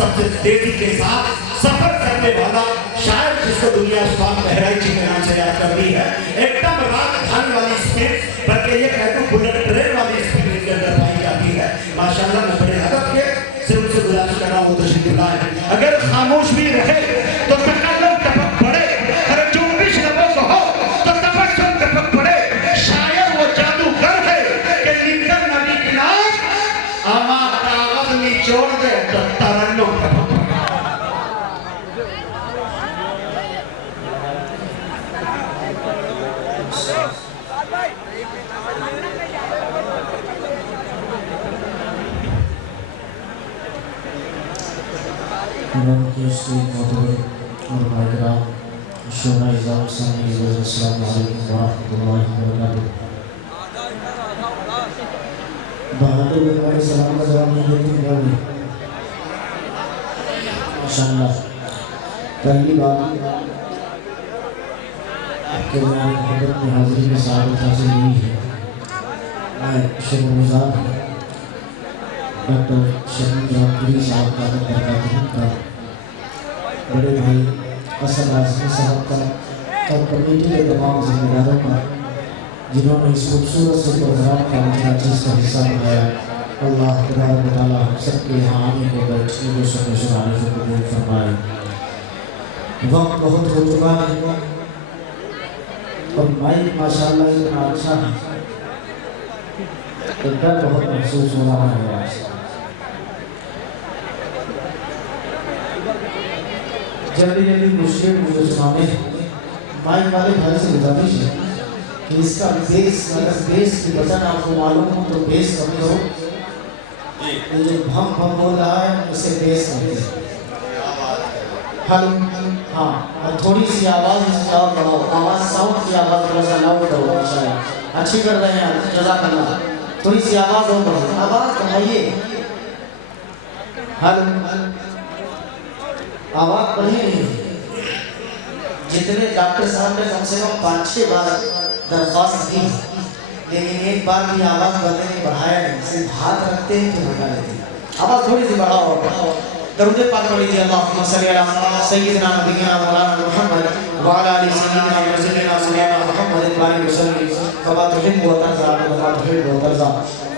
सबसे तेजी के साथ सफर करने वाला शायद जिसको दुनिया स्वाम बहराइच के नाम से याद करती है, एकदम राजधानी वाली स्पीड, बल्कि ये कहते हैं बुलेट ट्रेन वाली स्पीड के अंदर पाई जाती है। माशाल्लाह मैं बड़े अदब के से उनसे गुजारिश कर रहा हूँ तशरीफ लाए। अगर खामोश भी रहे तो तकल्लुम टपक पड़े, अगर जुम्बिश लबों को हो तो तबस्सुम टपक पड़े। शायद वो जादूगर है कि लिखकर नबी के नाम आमा कागज निचोड़ दे तो तरन्नुम टपक पड़े। इमाम के स्टेज मोहतरम और भाईरा शोना इज़ाम सानी अस्सलाम वालेकुम व रहमतुल्लाहि व बरकातुहू। बहादुर हमारे सलाम का जवाब नहीं देते हैं माशाअल्लाह। पहली बात आपके मेरी मोहब्बत में हाजिरी में सआदत हासिल हुई है। मैं शुक्रगुज़ार हूँ डॉक्टर शहीद रामपुरी साहब का बरकातहू का, बड़े भाई असद आज़मी साहब का और कमेटी के तमाम जिम्मेदारों का जिन्होंने इस खूबसूरत से प्रोग्राम का मुझे चीज़ का हिस्सा बनाया। अल्लाह तबारक व तआला हम सबके यहाँ आने को बैठने को सुनाने को कबूल फरमाए। वक्त बहुत हो चुका है और माइक माशाल्लाह इतना अच्छा है तो डर बहुत महसूस हो रहा है। जल्दी जल्दी मुश्किल मुझे सुनाने माइक वाले भाई से गुजारिश है कि इसका बेस, अगर बेस की बटन आपको मालूम हो तो बेस कम करो। ये जो भम भम बोल रहा है उसे बेस कम करो। हेलो, हाँ, और थोड़ी सी आवाज़ इसमें और बढ़ाओ, आवाज़ साउंड की आवाज़ थोड़ा सा लाउड करो। माशाल्लाह अच्छी कर रहे हैं आप, जज़ाकल्लाह। थोड़ी सी आवाज़ और बढ़ाओ, आवाज़ बढ़ाइए। हेलो, आवाज़ बढ़ी नहीं। जितने डॉक्टर साहब ने कम से कम 5-6 बार दरख्वास्त की, लेकिन एक बार भी आवाज़ बंदे ने बढ़ाया नहीं, सिर्फ हाथ रखते हैं तो हटा लेते हैं। आवाज़ थोड़ी सी बढ़ाओ और दरूद पाक पढ़ लीजिए। अल्लाहुम्मा सल्ली अला सय्यिदिना नबिय्यिना मौलाना मुहम्मद व अला आलि सय्यिदिना रसूलिना सल्लल्लाहु मुहम्मद बारिक वसल्लम कमा तुहिब्बु व तर्ज़ा व कमा तुहिब्बु व तर्ज़ा।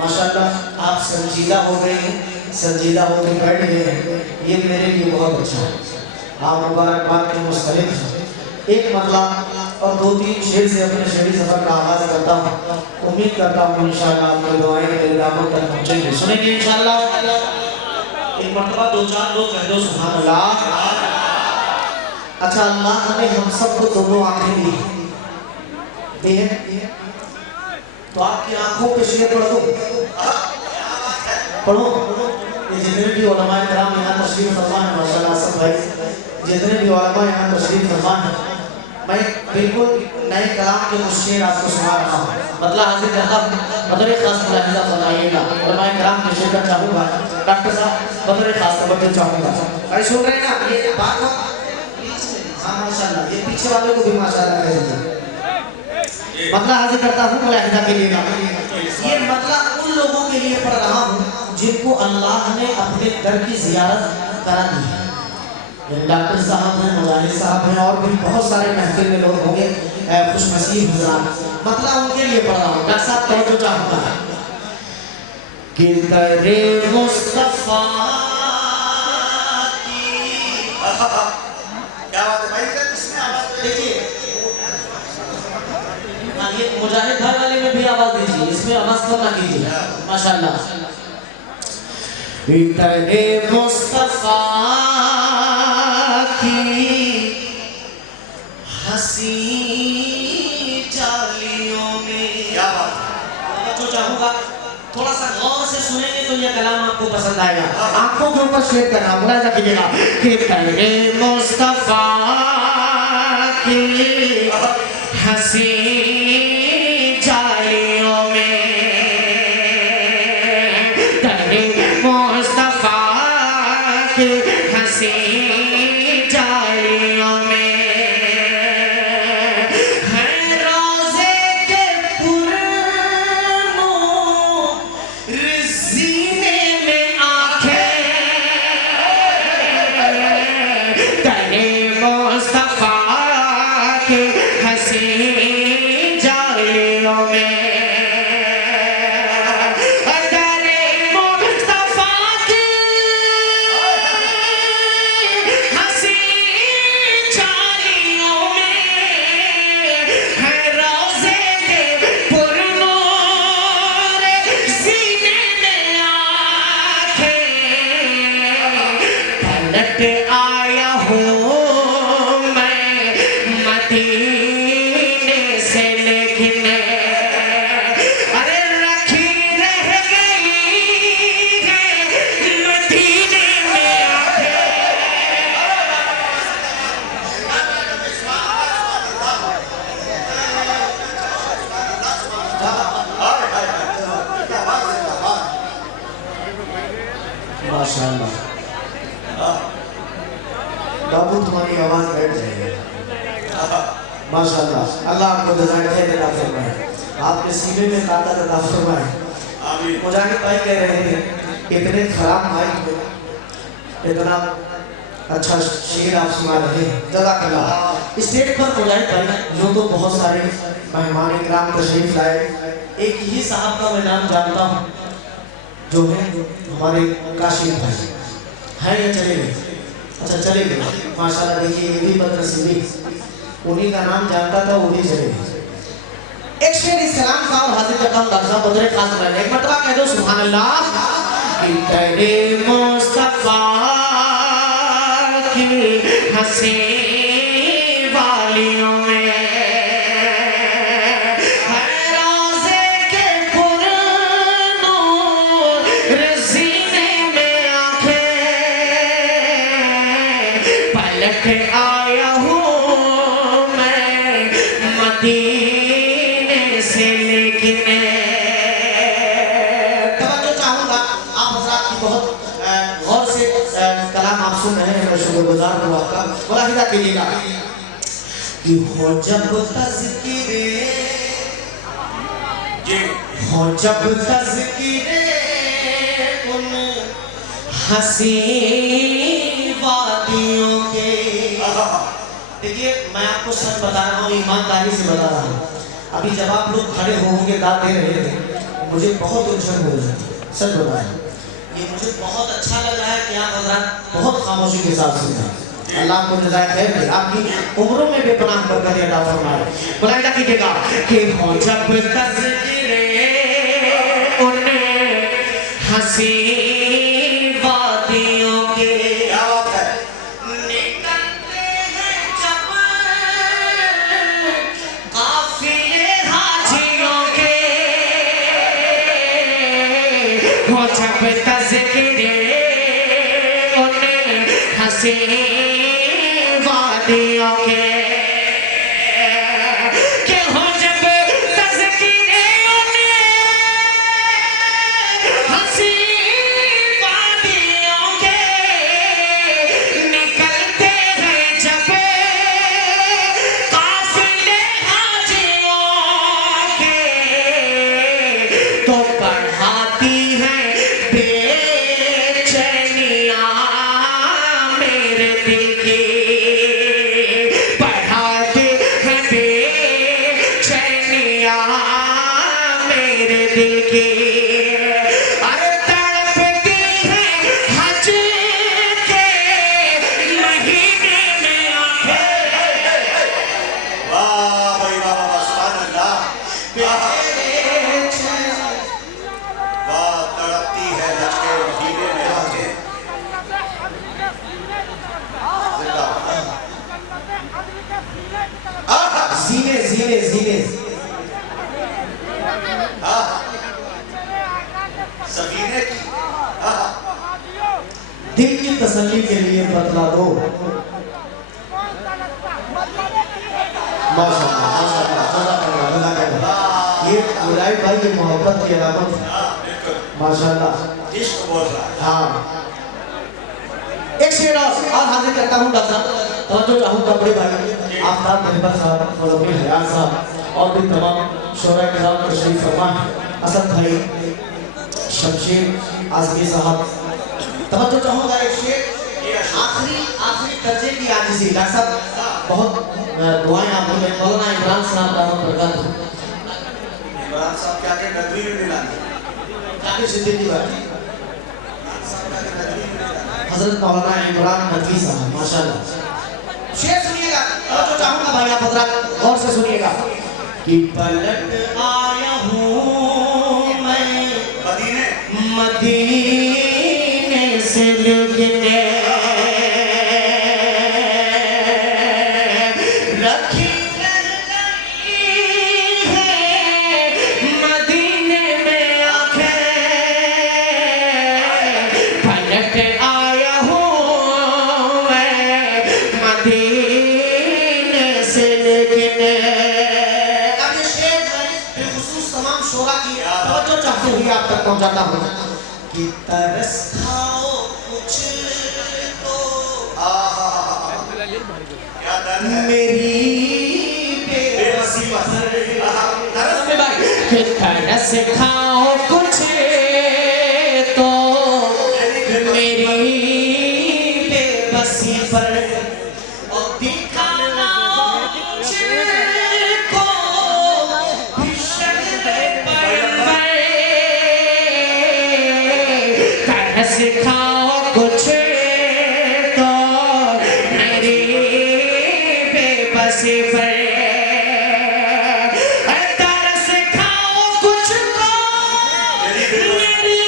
माशाअल्लाह आप संजीदा हो गए हैं, संजीदा होकर बैठ गए हैं, ये मेरे लिए बहुत अच्छा है। आप मुबारकबाद के मुस्तहिक़ हैं। एक मतलब और 2-3 शेर से अपने शहरी सफ़र का आगाज़ करता हूँ। उम्मीद करता हूँ इंशाअल्लाह आपकी दुआएं मेरे दामन तक पहुँचेंगी। सुनेंगे इंशाअल्लाह। एक मरतबा 2-4 लोग कह दो सुभान अल्लाह। अच्छा, अल्लाह ने हम सबको दोनों आँखें दी हैं, तो आपकी आँखों पे शेर पढ़ दो, पढ़ो। ये जितने भी उलमाए किराम यहाँ तशरीफ फरमा है माशाअल्लाह, सब भाई जितने भी उलमा यहाँ तशरीफ फरमा है, मैं बिल्कुल नए कलाम के कुछ शेर आपको सुना रहा हूँ। मतलब हाजिर रहता बतौर खास मुलाहिज़ा फरमाइएगा। उलमाए किराम के शेर का चाहूँगा डॉक्टर साहब बतौर खास तवज्जो चाहूँगा। भाई सुन रहे हैं ना, ये बात हो हाँ माशाअल्लाह, ये पीछे वाले को भी माशाअल्लाह कह दीजिए। मतलब हाजिर करता हूँ मुलाहिज़ा के लिए ना, ये मतलब उन लोगों के लिए पढ़ रहा हूँ जिनको अल्लाह ने अपने दर की ज़ियारत करा दी है। डॉक्टर साहब हैं, मुजाहिद साहब हैं और भी बहुत सारे महफिल में लोग होंगे खुशनसीब हज़रात, मतलब उनके लिए पढ़ रहा हूँ। डॉक्टर साहब तवज्जो चाहूँगा कि दरे मुस्तफ़ा की क्या बात है भाई, किसने आवाज़ देखिए, ये मुजाहिद भाई वाले में भी आवाज़ दीजिए, इसमें आवाज़ कम ना कीजिए माशाअल्लाह। दरे मुस्तफ़ा हसी जालियों में, क्या बात है, चाहूँगा थोड़ा सा गौर से सुनेंगे तो यह कलाम आपको पसंद आएगा। आंखों के ऊपर शेर करना, मुलाहिज़ा कीजिएगा कि तेरे मुस्तफ़ा की हसी जालियों में, तेरे मुस्तफ़ा की हसी जालियों में माशाअल्लाह। बाबू तुम्हारी आवाज बैठ जाएगी माशाअल्लाह। अल्लाह आपको जज़ाए खैर अता फरमाए, आपके सीने में ताकत अता फरमाए। आमीन। मुजाहिद भाई कह रहे हैं इतने खराब माइक में इतना अच्छा शेर आप सुना रहे हैं, जज़ाकल्लाह। स्टेज पर मुजाहिद भाई जो तो बहुत सारे मेहमान इकराम तशरीफ लाए, एक ही साहब का मैं नाम जानता हूँ जो है हमारे काशिफ भाई हैं या चले गए? अच्छा चले गए माशाल्लाह। देखिए ये भी बदनसीबी, उन्हीं का नाम जानता था वो भी चले गए। एक शेर इस कलाम का और हाजिर करता हूँ डॉक्टर साहब बदरे खास में, एक मर्तबा कह दो सुभान अल्लाह। कि तेरे मुस्तफा की हंसी वालियों में आया हूँ मैं मदीने से लिखने। तवज्जो चाहूँगा आप हज़रात की, बहुत गौर से कलाम आप सुन रहे हैं, मैं शुक्रगुज़ार हूँ आपका। मुलाहिज़ा कीजिएगा कि हो जब तज़किरे, हो जब तज़किरे उन हंसी वादियों के। देखिए मैं आपको सच बता रहा हूँ, ईमानदारी से बता रहा हूँ, अभी जब आप लोग खड़े होंगे दाद दे रहे थे मुझे बहुत उलझन हो रही थी, सच बता रहा हूँ। ये मुझे बहुत अच्छा लग रहा है कि आप हज़रात बहुत खामोशी के साथ सुन रहे हैं। अल्लाह आपको जज़ाए खैर दे, आपकी उम्रों में बेपनाह बरकत अता फरमाए। मुलाहिज़ा कीजिएगा कि हो जब तज़किरे उन हंसी वादियों के, निकलते हैं जब काफिले हाजियों के, हो जब तज़किरे उन हंसी वादियों के, कि हो जब तज़किरे उन हंसी वादियों के, निकलते हैं जब काफिले हाजियों के, तो बढ़ाती हैं बेचैनियाँ मेरे दिल की, बढ़ाती हैं बेचैनियाँ मेरे दिल की। अरे तड़पती हैं हज के महीने में आंखें, वाह भाई वाह वाह सुभान अल्लाह। वाह तड़पती है हज के महीने में आके। जीने जीने जीने सफीने की दिल की तसल्ली के लिए बतला दो। माशाअल्लाह माशाअल्लाह, ये मुलायम भाई की मोहब्बत की अलामत है माशाअल्लाह। इश्क बोल रहा है। हाँ एक शेर और हाजिर करता हूँ डॉक्टर साहब, तवज्जो चाहूँगा बड़े भाई आफ्ताब मेहबर साहब, फजल हयात साहब और भी तमाम शोरा किराम तशरीफ फरमा हैं, असद भाई, शमशेर आज़मी साहब। तवज्जो चाहूँगा एक शेर आखिरी दर्जे की आजिज़ी। डॉक्टर साहब बहुत दुआएं आपको दें। मौलाना इमरान साहब का बरकत हो। इमरान साहब क्या के नदवी में मिला जाकिर सिद्दीकी भाई, हज़रत मौलाना इमरान नदवी साहब माशाअल्लाह। शेर सुनिएगा, तवज्जो चाहूँगा भाई आप हज़रात गौर से सुनिएगा कि पलट आया हूँ मैं मदीने से लिखने, रखी रह गई है मदीने में आंखें, पलट आया हूँ मैं मदीने से लिखने। अब ये शेर मैं बिलखुसूस तमाम शोरा की तवज्जो चाहते हुए आप तक पहुँचाता हूँ कि तरस खाओ कुछ तो क्या दर्द है मेरी बेबसी पर तरस में भाई कि तरस खाओ कुछ तो मेरी बेबसी पर और दिखाना मुझको तरस खाओ कुछ तो मेरी बेबसी पर तरस खाओ कुछ तो मेरी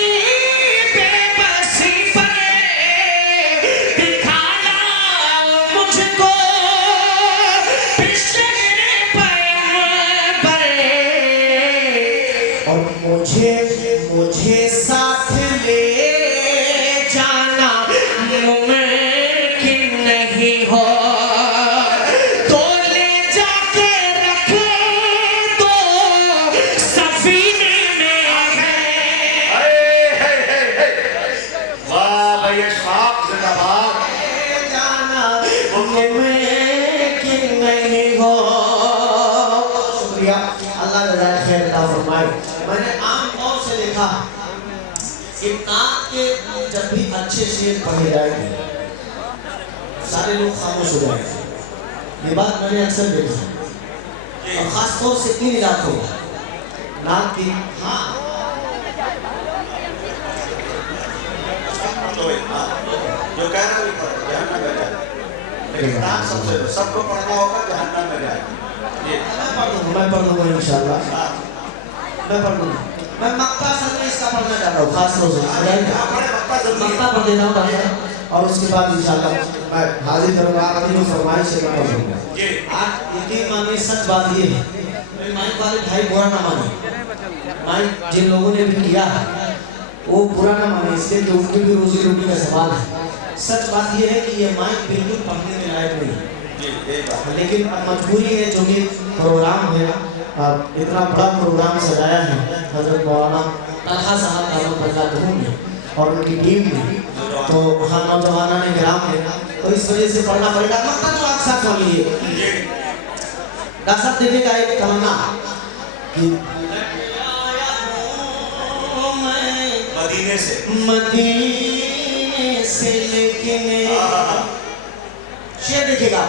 बेबसी पर दिखाना मुझको पिछले पर और मुझे साथ ले जाना मुमकिन नहीं हो तो ले जाके रख दो सफीने में वाह भाई अशफाक जिंदाबाद ले जाना मुमकिन नहीं हो। शुक्रिया, अल्लाह रज़ा खैर अता फरमाए। मैंने आम तौर से देखा कि नात के जब भी अच्छे शेर पढ़े जाएंगे सारे लोग खामोश हो जाएंगे। ये बात मैंने अक्सर देखी और खासतौर से इन इलाकों में नात की हाँ जो कह रहा है जहन्नम में जाए लेकिन नाम सबसे सबको पढ़ना होगा जहन्नम में जाए ये मैं पढ़ दूंगा इंशाल्लाह। मैं पढ़ दूंगा। मैं मक्का सदर इसका पढ़ना चाहता हूँ खास तौर से मक्का पढ़ देता हूँ डॉक्टर और उसके बाद इंशाल्लाह मैं हाजिर करूँगा। आपकी जो फरमाइश है मैं पढ़ दूंगा। आज यकीन मानिए सच बात ये है माइक वाले भाई बुरा ना माने माइक जिन लोगों ने भी किया वो बुरा ना माने इसलिए कि उनकी भी रोजी रोटी का सवाल है। सच बात ये है कि ये माइक बिल्कुल पढ़ने के लायक नहीं है लेकिन मजबूरी है जो कि प्रोग्राम है इतना बड़ा प्रोग्राम सजाया है हजरत मौलाना तलहा साहब दामद बरकातहू ने और उनकी टीम ने तो वहाँ नौजवाना ने गिराम ने तो इस वजह से पढ़ना पड़ेगा। मक्का तो आप साथ कर लीजिए डॉक्टर साहब देखेगा एक तमन्ना कि मदीने से लेके शेर देखेगा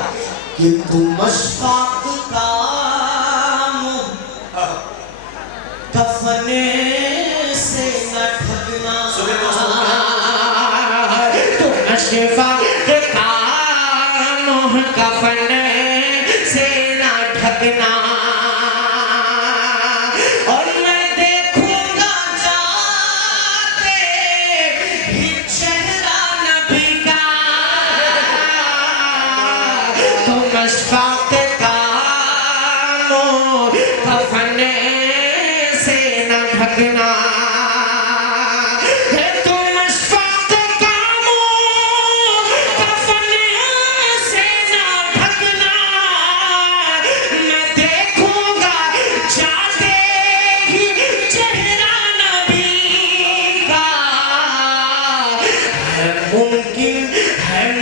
कि तुम मशफ़ाक़ का कफने से न ढकना तुम मशफ़ाक़ का कफने से न ढकना और मैं देखूंगा जाते ही चेहरा नबी का तुम मशफ़ाक़ का कफने से न ढकना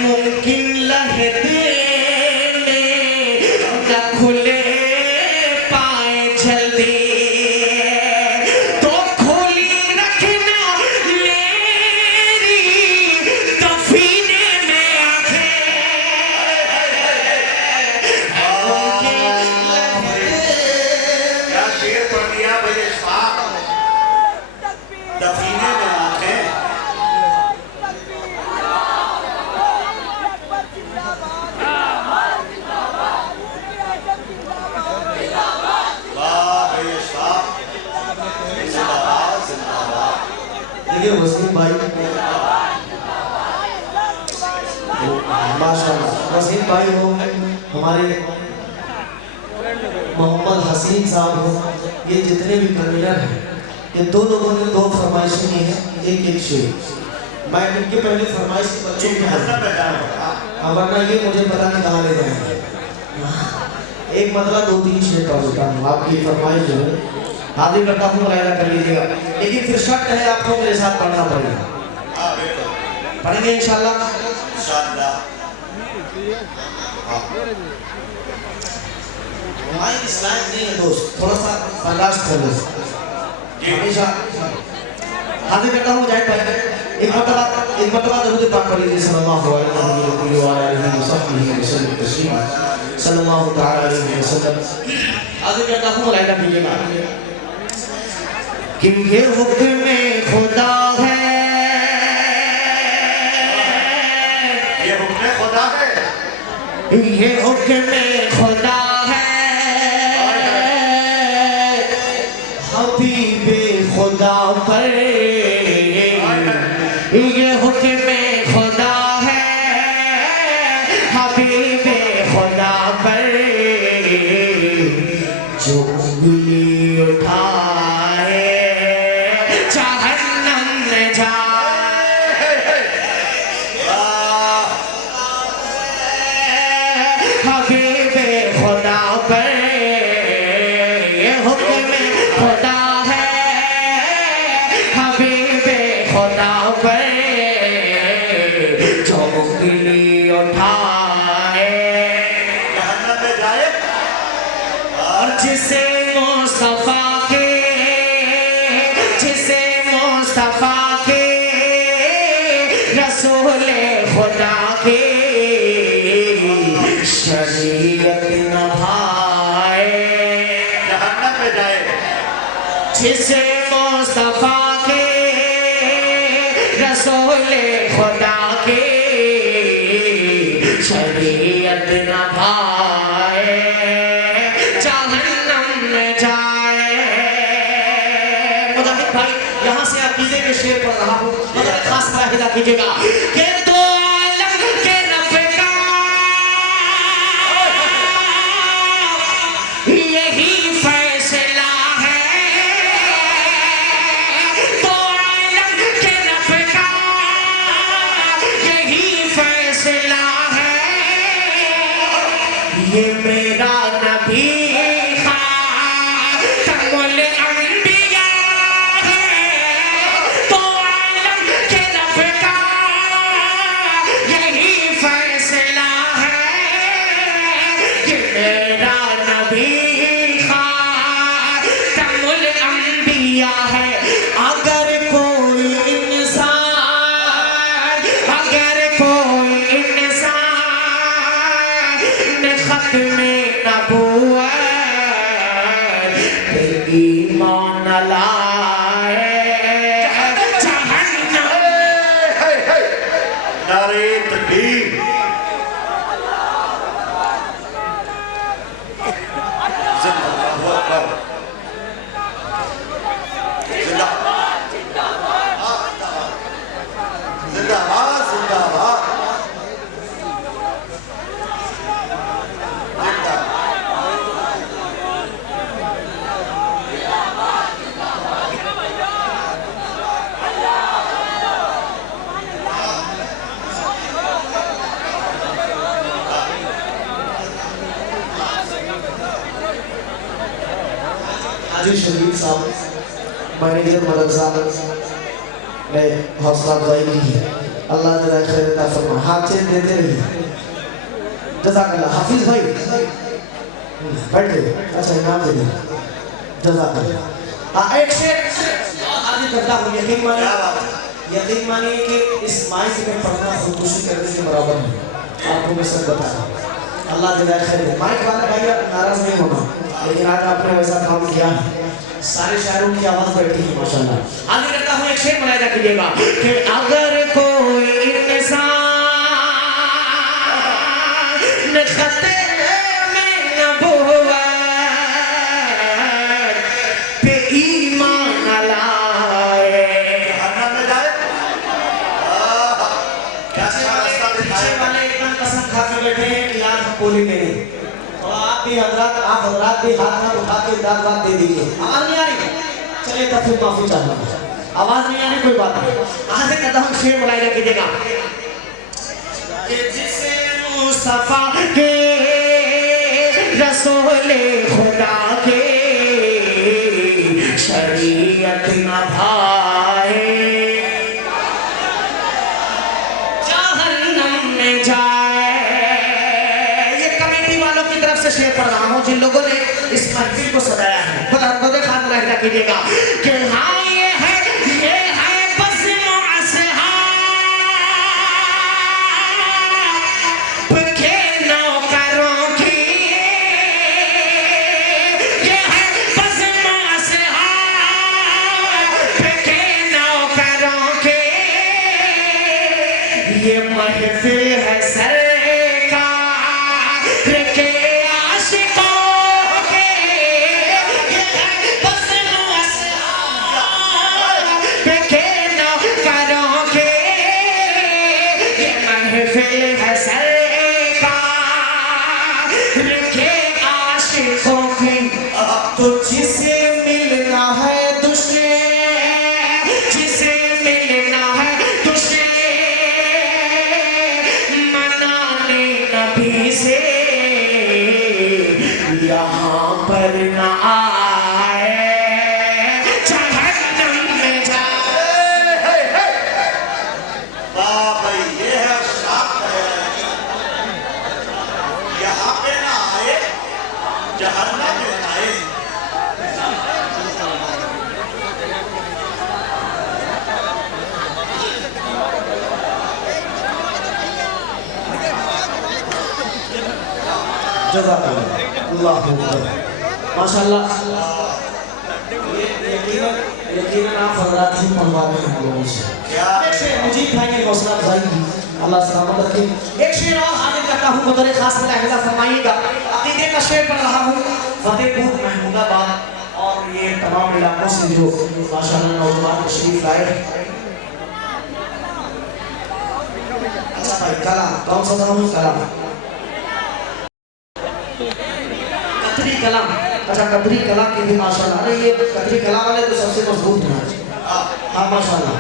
मुमकिन लहदे न खुले पाए जल्दी तो खोली रखना मेरी दफीने में क्या शेर पढ़ दिया भाई अशफाक दफीने में आंखें देखिए वसीम भाई माशाल्लाह वसीम भाई हो हमारे मोहम्मद हसीन साहब हो ये जितने भी कन्वीनर हैं ये दो लोगों ने दो फरमाइशें की हैं एक शेर मैं इनके पहले फरमाइश वरना ये मुझे पता नहीं कहाँ ले जाएंगे एक मतलब 2-3 शेर पढ़ देता हूँ आपकी फरमाइश जो है हाजिर करता हूँ, मुलायदा कर लीजिएगा। लेकिन फिर शर्त है आपको मेरे साथ पढ़ना पड़ेगा। हाँ बिल्कुल पढ़ेंगे इंशाल्लाह। माइक इस्लाम नहीं है दोस्त, थोड़ा सा बर्दाश्त कर लो। हमेशा हाजिर करता हूँ जाहिद भाई, एक मरतबा दरूद पाक पढ़ लीजिए सल्लल्लाहु अलैहि वसल्लम, सल्लल्लाहु तआला अलैहि वसल्लम। हाजिर करता हूँ, मुलायदा कीजिएगा कि ये हुक्म खुदा है, ये हुक्म खुदा है, ये हुक्म खुदा है, हबीबे खुदा पर ये हुक्म खुदा है, हबीबे खुदा पर जो उंगली उठाए जहन्नम में जाए, हबीबे खुदा पर ये हुक्म खुदा है, हबीबे खुदा पर जो उंगली उठाए जहन्नम में जाए, और जिसे मुस्तफा के, जिसे मुस्तफा के रसूल खुदा के शरीयत निभाए, जहन्नम में जाए, जिसे मुस्तफा के रसूल खुदा के शरीयत निभाए जहन्नम में जाए। मुजाहिद भाई यहाँ से अकीदे के शेर पढ़ रहा हूँ, मगर खास मुलाहिजा कीजिएगा कि दो आलम के रब का यही फैसला है, दो आलम के रब का यही फैसला है, ये मेरा नबी खातमुल अंबिया है, तो आलम के रब का यही फैसला है, ये मेरा नबी खातमुल अंबिया है। अगर कोई इंसान, अगर कोई इंसान खत्म नबूवत पे ईमान लाए जहन्नम, नारे तकबीर, अल्लाहु अकबर, जिंदाबाद, जिंदाबाद, जिंदाबाद, हाजी शरीफ साहब मैनेजर मदरसा ने हौसला अफजाई की है, अल्लाह जज़ा खैर अता फरमाए। हाथ चेन देते रहिए, जज़ाकल्लाह। हाफिज भाई बैठे, अच्छा इनाम दे दें, जज़ाकल्लाह। एक शेर आगे करता हूँ, यकीन मानिए कि इस माइक में पढ़ना खुदकुशी करने के बराबर है, आपको मैं सब बता रहा हूँ। अल्लाह जज़ा खैर दे। माइक वाले भाई आप नाराज नहीं होना, लेकिन आज आपने वैसा काम किया है, सारे शायरों की आवाज बैठी है माशाल्लाह। आगे करता हूँ, एक शेर मुलाहिजा कीजिएगा कि अगर कोई इंसान खतरे में नबूवत पे ईमान लाए, जहन्नम में जाए, क्या अच्छा रास्ता पीछे दिखाएगा। वाले इतना कसम खा के बैठे हैं कि आज हम बोलेंगे नहीं, तो आप हजरात भी हाथ हाथ उठा के दाद बात दे दीजिए। आवाज नहीं आ रही, चलिए तब फिर माफी चाहूंगा। आवाज नहीं आ रही कोई बात नहीं, आगे कहता हूँ शेर मुलाहिजा कीजिएगा कि जिसे मुस्तफा के रसूल खुदा के से शेर पढ़ रहा हूँ जिन लोगों ने इस महफिल को सजाया है। खुदा खुद खान रहना कीजिएगा कि हाँ ये है बस मुअस्हाब के नौकरों की, ये है बस मुअस्हाब के नौकरों के, ये महफिल है सरकार के आशिकों के, ये है बस मुअस्हाब के नौकरों के, ये महफिल है सरकार के आशिकों की। तो जिसे मिलना है जिसे मिलना है मनाने नबी से यहाँ पर न आए, जहन्नम में जाए। वाह भाई, ये है शाप है। यहाँ पे ना आए, जहन्नम में आए। जज़ाकल्लाह माशाअल्लाह। यकीनन आप हज़रात ही पढ़वा रहे हैं हम लोगों से। एक शेर मुजीब भाई की हौसला अफजाई की, अल्लाह सलामत रखे। एक शेर और हाजिर करता हूँ बतौर खास मुलाहिज़ा फरमाइएगा। अक़ीदे का शेर पढ़ रहा हूँ फतेहपुर महमूदाबाद और ये तमाम इलाकों से जो माशाअल्लाह नौजवान तशरीफ लाए। अच्छा भाई कलाम कौन सा नाम है? कलाम कतरी कलाम। अच्छा कतरी कलाम की भी माशाल्लाह। अरे ये कतरी कलाम वाले तो सबसे मजबूत हैं। हाँ माशाल्लाह,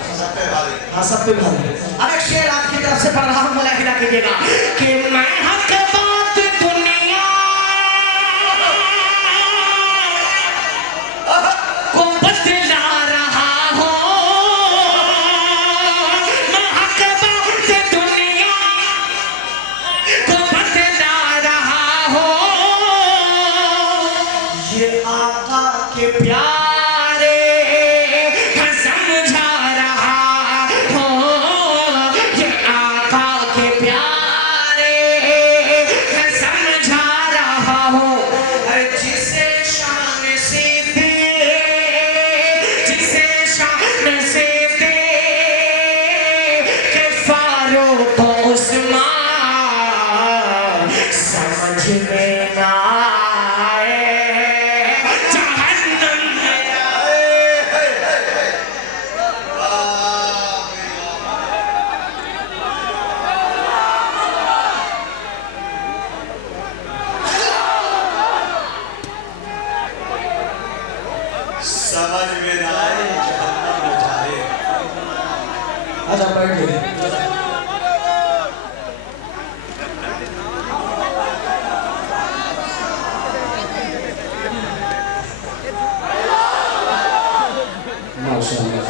हाँ सब पे भारी। अब एक शेर आपकी तरफ से पढ़ रहा हूँ, मुलाहिज़ा कीजिएगा कि मैं हक बात दुनिया को बदला रहा हूँ, मैं हक बात दुनिया को बदला रहा हूँ, ये आका के प्यारे समझा रहा हूँ, ये आका के प्यारे समझा रहा हूँ। जिसे शान से दे, जिसे शान से दे के फारूक उस्मान समझ में ना समझ में ना आए, जहन्नम में जाए। अच्छा बैठ जाइए। माशाअल्लाह।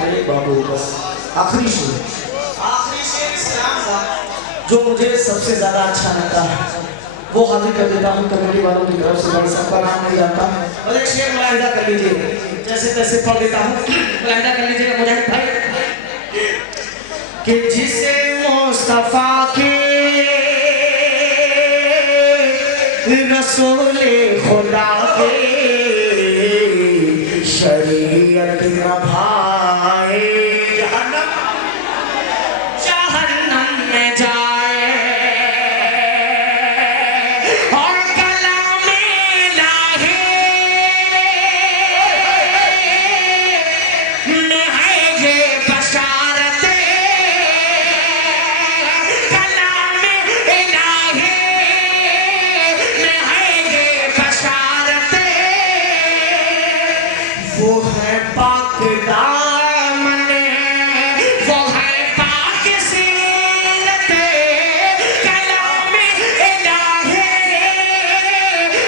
अरे बाबू बस आखिरी शेर इस्लाम का जो मुझे सबसे ज्यादा अच्छा लगता है वो हाजिर कर देता हूँ कमेटी वालों की तरफ से। भाई सबका नाम नहीं जानता और एक शेर मुलाहिज़ा कर लीजिए, जैसे तैसे पढ़ देता हूँ, मुलाहिज़ा कर लीजिएगा मुजाहिद भाई कि जिसे मुस्तफा के रसूले खुदा के शरीयत न भाए, जहन्नम में जाए। और कलाम इलाही में है ये बशारत, कलाम इलाही में है ये बशारत, वो है पाक दामन, वो है पाक सीरत, कलाम इलाही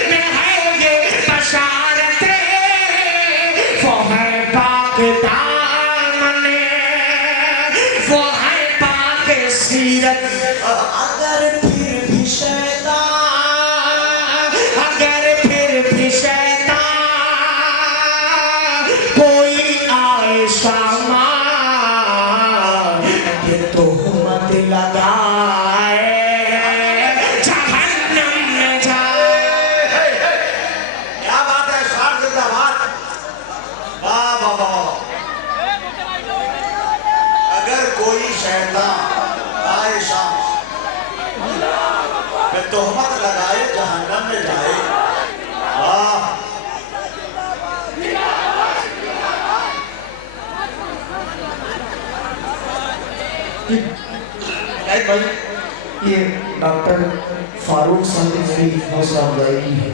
में है ये बशारत, वो है पाक दामन, वो है पाक सीरत। अगर फिर भी शैतान भाई ये डॉक्टर फारूक साहब की हौसला अफजाई की है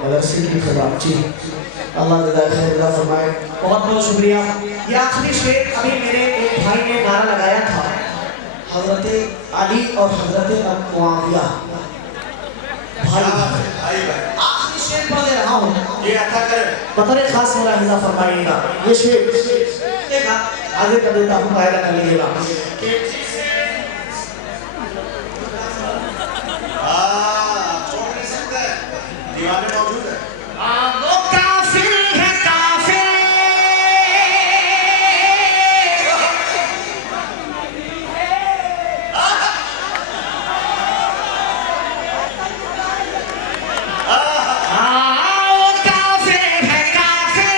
मदरसे की खिताबची अल्लाह जज़ाक फरमाए। बहुत बहुत शुक्रिया। ये आखिरी शेर अभी मेरे एक भाई ने नारा लगाया था, हजरत अली और हजरत मुआविया भाई आखिरी शेर पढ़ दे रहा हूँ, ये अता करे बतौर खास मुलाहिजा फरमाइएगा। ये शेर एक आगे कर देता हूँ, कायदा कर लीजिएगा। छोड़ नहीं सकते, दीवाने मौजूद है। वो काफिर है काफिर, वो काफिर है काफिर,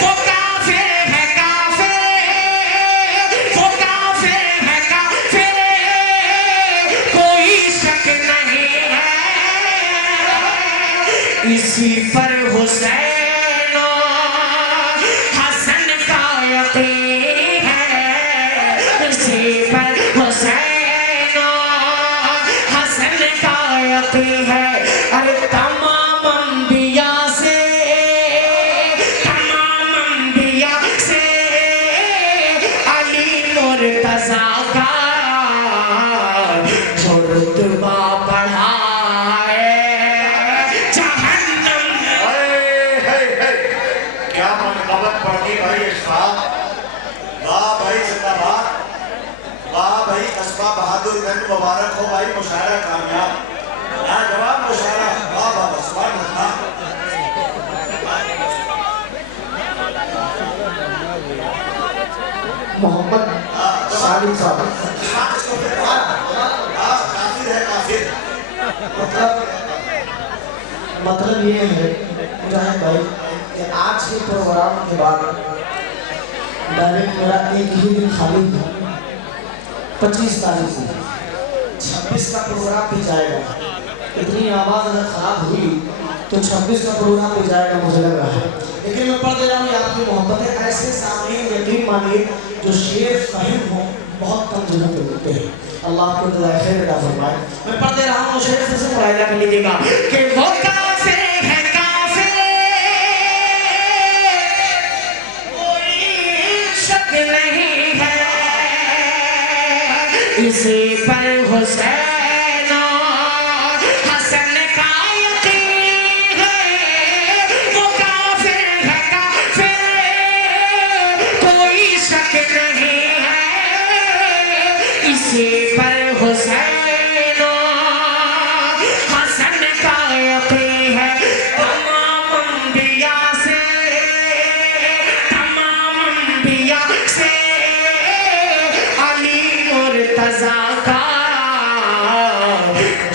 वो काफिर है काफिर, वो काफिर है काफिर, कोई शक नहीं है। इसी पर हुसैन हसन का यकीन है, इसी पर हुसैन हसन का यकीन है। अरे तमाम अंबिया से, तमाम अंबिया से अली मुर्तज़ा का जो रुतबा बढ़ा क्या मनकबत पड़ती भाई इशफाक, वाह भाई जिंदाबाद, वाह भाई कस्बा बहादुरगंज मुबारक हो भाई, मुशायरा कामयाब, लाजवाब मुशायरा, वाह वाह सुभान अल्लाह। मोहम्मद सालिम साहब काफिर है काफिर, मतलब ये है मुजाहिद भाई कि आज के प्रोग्राम के बाद डायरेक्ट मेरा एक ही दिन खाली है, 25 तारीख को 26 का प्रोग्राम भी जाएगा। इतनी आवाज़ अगर ख़राब हुई तो 26 का प्रोग्राम भी जाएगा मुझे लग रहा है। लेकिन मैं पढ़ दे रहा हूँ, ये आपकी मोहब्बत है। ऐसे सामने यकीन मानिए जो शेर फहिम हो बहुत कम जगह पे मिलते हैं। अल्लाह आपको जज़ाए खैर अता फरमाए। मैं पढ़ दे रहा हूँ, शेर फिर से मुलाहिजा कर लीजिएगा कि वो काफिर है काफिर, कोई शक नहीं है, इसी पर हुसैन हसन का यकीन है। वो काफिर है काफिर, कोई शक नहीं है, इसी पर हुसैन हसन का यकीन है। तमाम अंबिया से, तमाम अंबिया से अली मुर्तज़ा का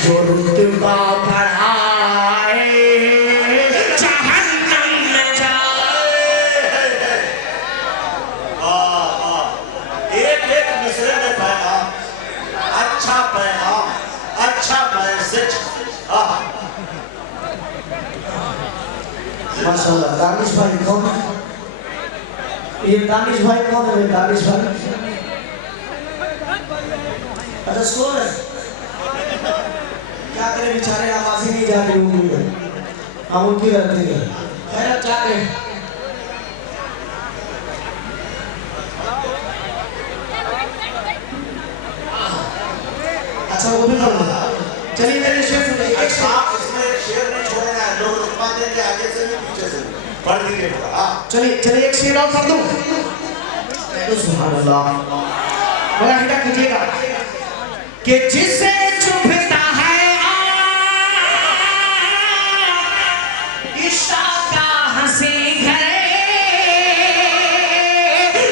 जो रुतबा बढ़ाए जहन्नम में जाए। एक एक मिसरे में पैगाम, अच्छा पैगाम, अच्छा मैसेज। माशाल्लाह। दानिश भाई कौन है? ये दानिश भाई कौन है? दानिश भाई अच्छा सो रहे, क्या करें बेचारे, आवाज ही नहीं जा रही होंगी, हम उनकी गलती है। खैर अब क्या करें, अच्छा वो भी पढ़ लो। चलिए मेरे शेर सुनिए। एक अच्छा इसमें शेर नहीं छोड़ेगा, लोग रुकवा देंगे आगे से भी पीछे से भी। पढ़ दीजिए पूरा। चलिए चलिए एक शेर और पढ़ दूं। सुभान अल्लाह, मुलाहिजा कीजिएगा कि जिसे चुभता है ईशा का हंसी घर,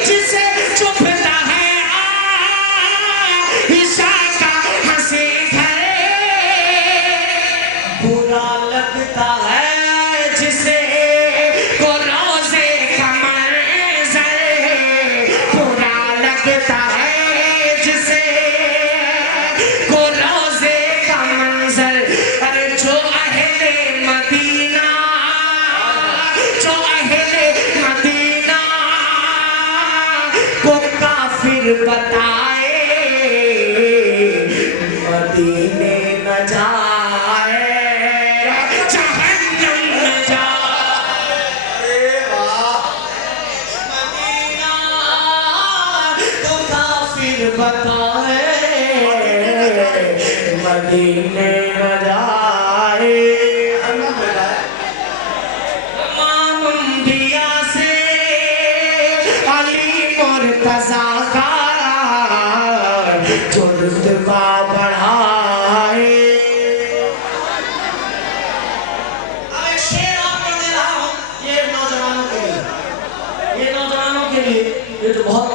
जिसे चुभता है ईशा का हंसी घर, बुरा लगता है जिसे को रोज़े का मंज़र, बुरा लगता है जिसे को बताए मदीने न जाए जहन्नम न जाए। अरे वाह, मदीना तो काफिर बताए मदीने न जाए। अल्लाह मेरा है। तमाम अंबिया से अली मुर्तज़ा का जो रुतबा बढ़ाए। अब एक शेर आपको दे रहा हूँ, ये नौजवानों के लिए, ये नौजवानों के लिए, ये जो बहुत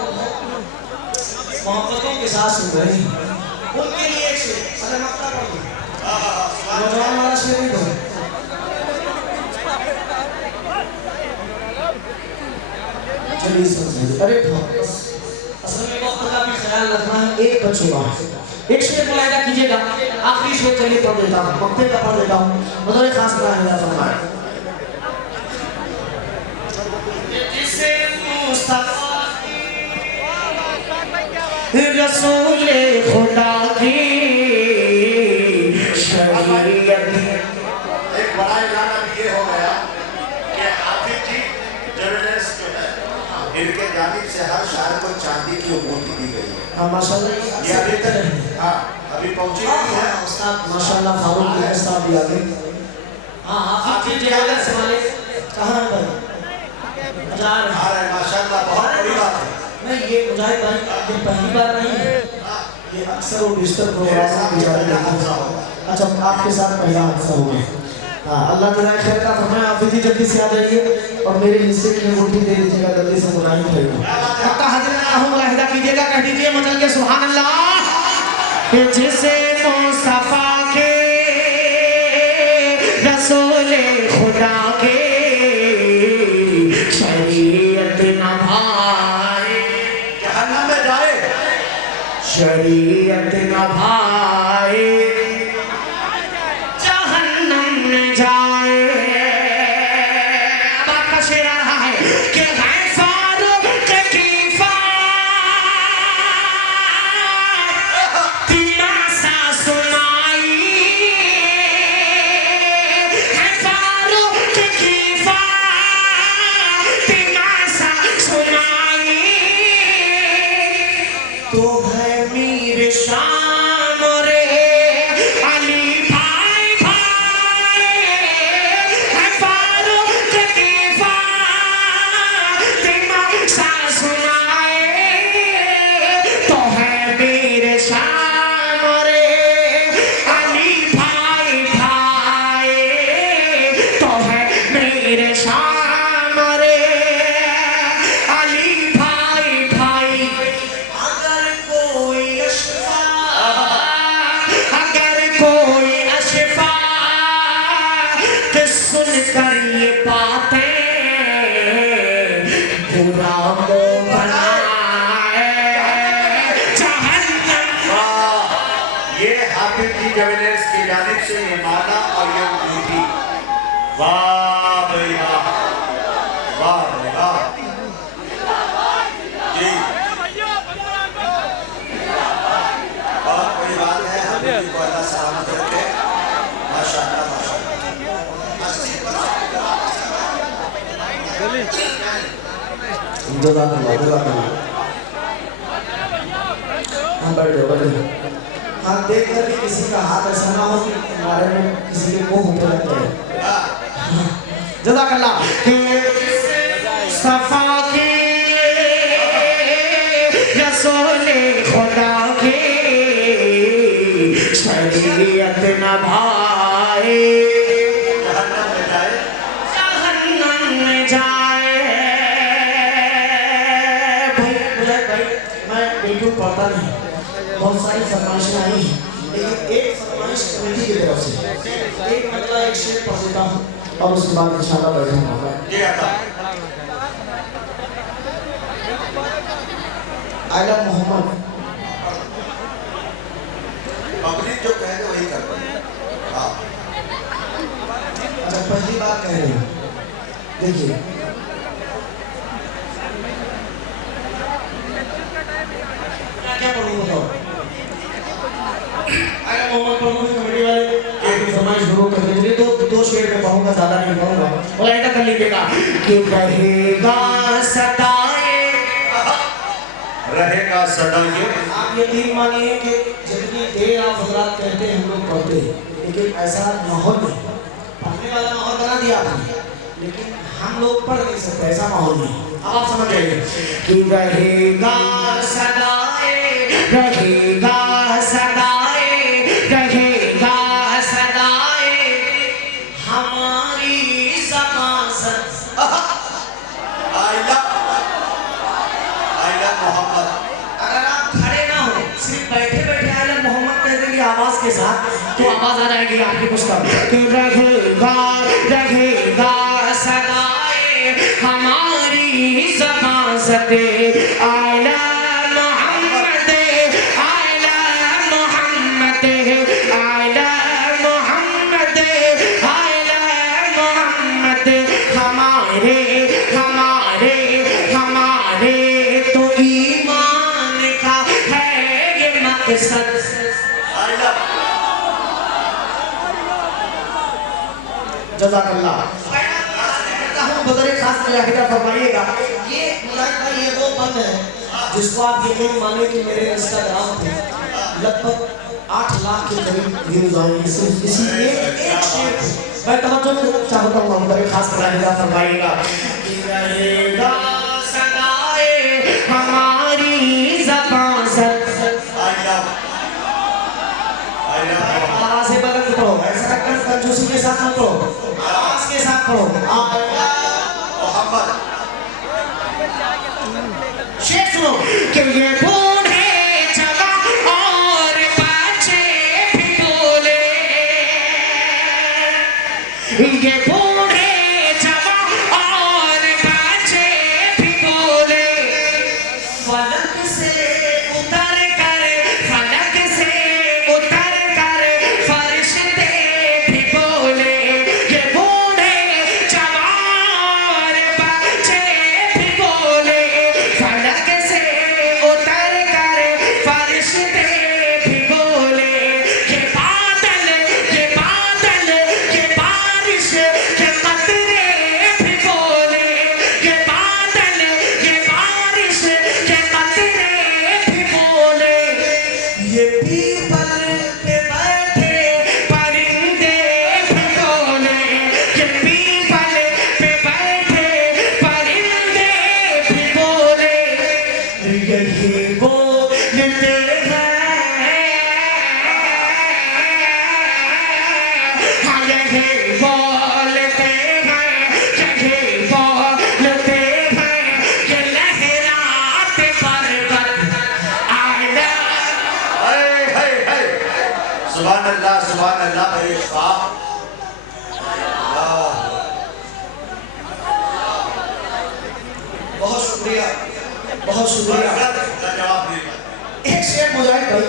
मोहब्बतों के साथ सुन रहे हैं उनके लिए एक शेर। अगर मक्ता पढ़ दो नौजवान वाला शेर नहीं दो। चलिए समझिए। अरे असल में वक्त का भी ख्याल रखना है। एक बचूंगा, एक शेर मुलाहिदा कीजिएगा। आखिरी शेर चलिए पढ़ देता हूँ, मक्ते का पढ़ देता हूँ। मतलब खास मुलाहिदा फरमाए। जिसे मुस्तफा रसूले खुदा की शरीयत। एक बड़ा ऐलान अब ये हो गया कि हाफिज जी जर्नलिस्ट जो है इनके जानिब से हर शायर को चांदी की अंगूठी दी गई है। हाँ माशाल्लाह, ये अभी तक हाँ अभी पहुंची नहीं है। उस्ताद माशाल्लाह फारूक साहब भी आ गए। हाँ हाफिज जी जलालत से वाले कहाँ है भाई? हजार आ रहे माशाल्लाह, बहुत बड़ी बात है। नहीं ये मुजाहिद भाई ये पहली बार नहीं है, ये अक्सर वो डिजिटल प्रोग्राम में जारी रहता है। अच्छा आपके साथ पहला हादसा हो गया। हाँ अल्लाह ताला खैर का फरमाए। हाफिज जी जल्दी से आ जाइए और मेरे हिस्से की अंगूठी दे दीजिएगा जल्दी से। मुलाहिद भाई आपका हाजिर कहूँ मुलाहिदा कीजिएगा, कह दीजिए मचल के सुभान अल्लाह। कि जिसे मुस्तफा के रसूले खुदा के शरीयत न भाए जहन्नम में जाए। शरीयत न भाए जहन्नम न जाए। अब आपका शेर आ रहा है कि है फारूक की फातिमा सा सुनाई। है फारूक की फातिमा सा सुनाई। तो है मीर शाम रे अली भाई भाई। है फारूक की फातिमा सा सुनाए। तो है मीर शाम रे अली भाई भाई। तो है मीर शाम रे अली भाई भाई। अगर कोई अशफा कि सुन कर ये बातें बुरा मोह बनाए जहन्नम। ये हाफिज जी जर्नलिस्ट की जानिब से ये माला और ये अंगूठी। वाह भाई वाह, वाह भाई वाह जी, बहुत बड़ी बात है। हाफिज जी को अल्लाह सलामत रखे। माशाअल्लाह माशाअल्लाह। हाँ बैठ जाओ बैठ जाओ। हाँ देख कर भी किसी का हाथ ऐसा ना हो कि तुम्हारे में किसी के मुंह पे लग जाए। जज़ाकल्लाह। सफा के रसूले खुदा के शरीयत न भाए जहन्नम में जाए। जहन्नम में जाए। भाई मुझे भाई मैं बिल्कुल पता नहीं, बहुत सारी फरमाइशें आई हैं लेकिन एक फरमाइश कमेटी की तरफ से एक मतलब एक शेर पढ़ देता हूँ और उसके बाद इंशाल्लाह बैठूंगा। जी आता आई लव मोहम्मद। पब्लिक जो कहे वही कर रहे हैं। हाँ अच्छा पहली बार कह रहे हैं, देखिए मोहम्मद पढ़ूंगा कमेटी वाले एक फरमाइश जरूर कर दीजिए। तो दो शेर में पढ़ूंगा, ज्यादा नहीं पढ़ूंगा। और ऐसा कर लीजिएगा कि रहेगा सदा ये आप यकीन मानिए कि जितनी देर आप हजरात कहते हैं हम लोग पढ़ते हैं, लेकिन ऐसा माहौल नहीं, पढ़ने वाला माहौल बना दिया आपने, लेकिन हम लोग पढ़ नहीं सकते, ऐसा माहौल नहीं। अब आप समझ जाइए कि रहेगा सदाए, रहेगा सदाए, रहेगा सदाए हमारी ज़बान। मोहम्मद। अगर आप खड़े ना हो, सिर्फ बैठे बैठे आला मोहम्मद कह देंगे आवाज के साथ, तो आवाज आ जाएगी आपकी पुस्तक कि रहेगा रहेगा सदाए हमारी ज़बान सते आला मोहम्मद, आला मोहम्मद, आला मोहम्मद, आला मोहम्मद हमारे हमारे हमारे तो ईमान का है ये मकसद। जज़ाकल्लाह। बदरे खास मुजाहिदा फरमाइएगा। ये मुजाहिदा ये वो बंद है जिसको आप यकीन माने कि मेरे इंस्टाग्राम पे लगभग 8 लाख के करीब व्यूज आएंगे सिर्फ इसी एक शेर पे। मैं तवज्जो चाहता हूँ, बदरे खास मुजाहिदा फरमाइएगा कि रहेगा सदाए हमारी ज़बान सद। आवाज़ से बुलंद करो, ऐसा कंजूसी के साथ मत करो, आवाज़ के साथ करो। मोहम्मद शेर सुनो कि ये बूढ़े जवान और बच्चे भी बोले, ये बूढ़े जवान और बच्चे भी बोले फलक से उतर कर, फलक से उतर कर फरिश्ते भी बोले, ये बूढ़े जवान बच्चे भी बोले फलक से उतर कर फरिश्ते भी बोले, ये बादल ये बादल ये बारिश ये कतरे भी बोले, ये बादल ये बारिश ये कतरे भी बोले, ये पीपल पे बैठे परिंदे भी बोले, ये पीपल पे बैठे परिंदे भी बोले, यही बोलते हैं, हाँ यही बोलते हैं, यही बोलते हैं कि लहराते पर्वत आला। सुभान अल्लाह भाई साहब। बहुत शुक्रिया, बहुत शुक्रिया। जवाब दे एक शेर मुजाहिद भाई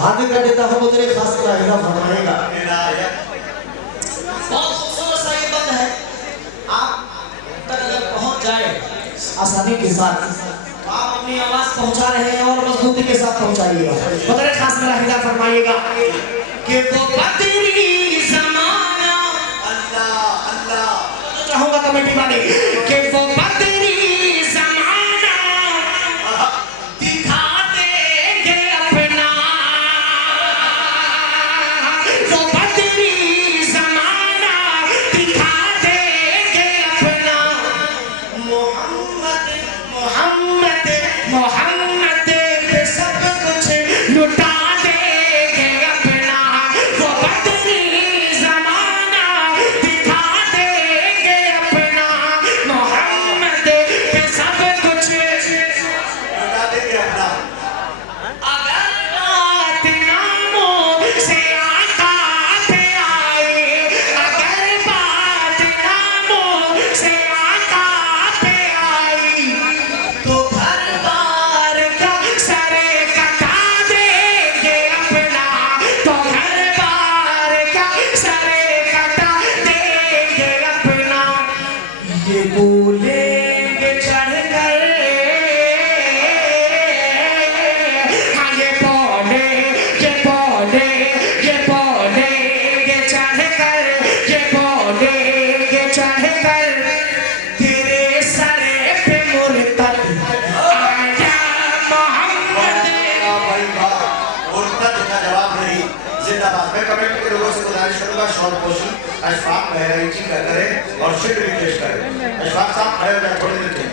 हाथ कर देता हूँ, वो तेरे खास मुजाहिदा फरमाएगा। बहुत खूबसूरत सा ये बंद है, आप तक अगर पहुँच जाए आसानी के साथ, तो आप अपनी आवाज़ पहुँचा रहे हैं और मजबूती के साथ पहुँचाइएगा। वो तेरे खास मुजाहिदा फरमाइएगा कि वो बदरी ज़माना, अल्लाह अल्लाह चाहूँगा कमेटी वाले कि वो बदरी ज़माना दिखा देंगे अपना, वो बदरी ज़माना दिखा देंगे अपना, मोहम्मद मोहम्मद मोहम्मद पे सब कुछ लुटा देंगे अपना, वो बदरी ज़माना दिखा देंगे अपना, मोहम्मद पूर्णतः इसका जवाब नहीं। जिंदाबाद। मैं कमेटी के लोगों से गुजारिश करूंगा शॉर्ट पोशी अशफाक बहराइची का करें और शीट रिक्वेस्ट करें। अशफाक साहब खड़े हो जाए थोड़ी देर के लिए।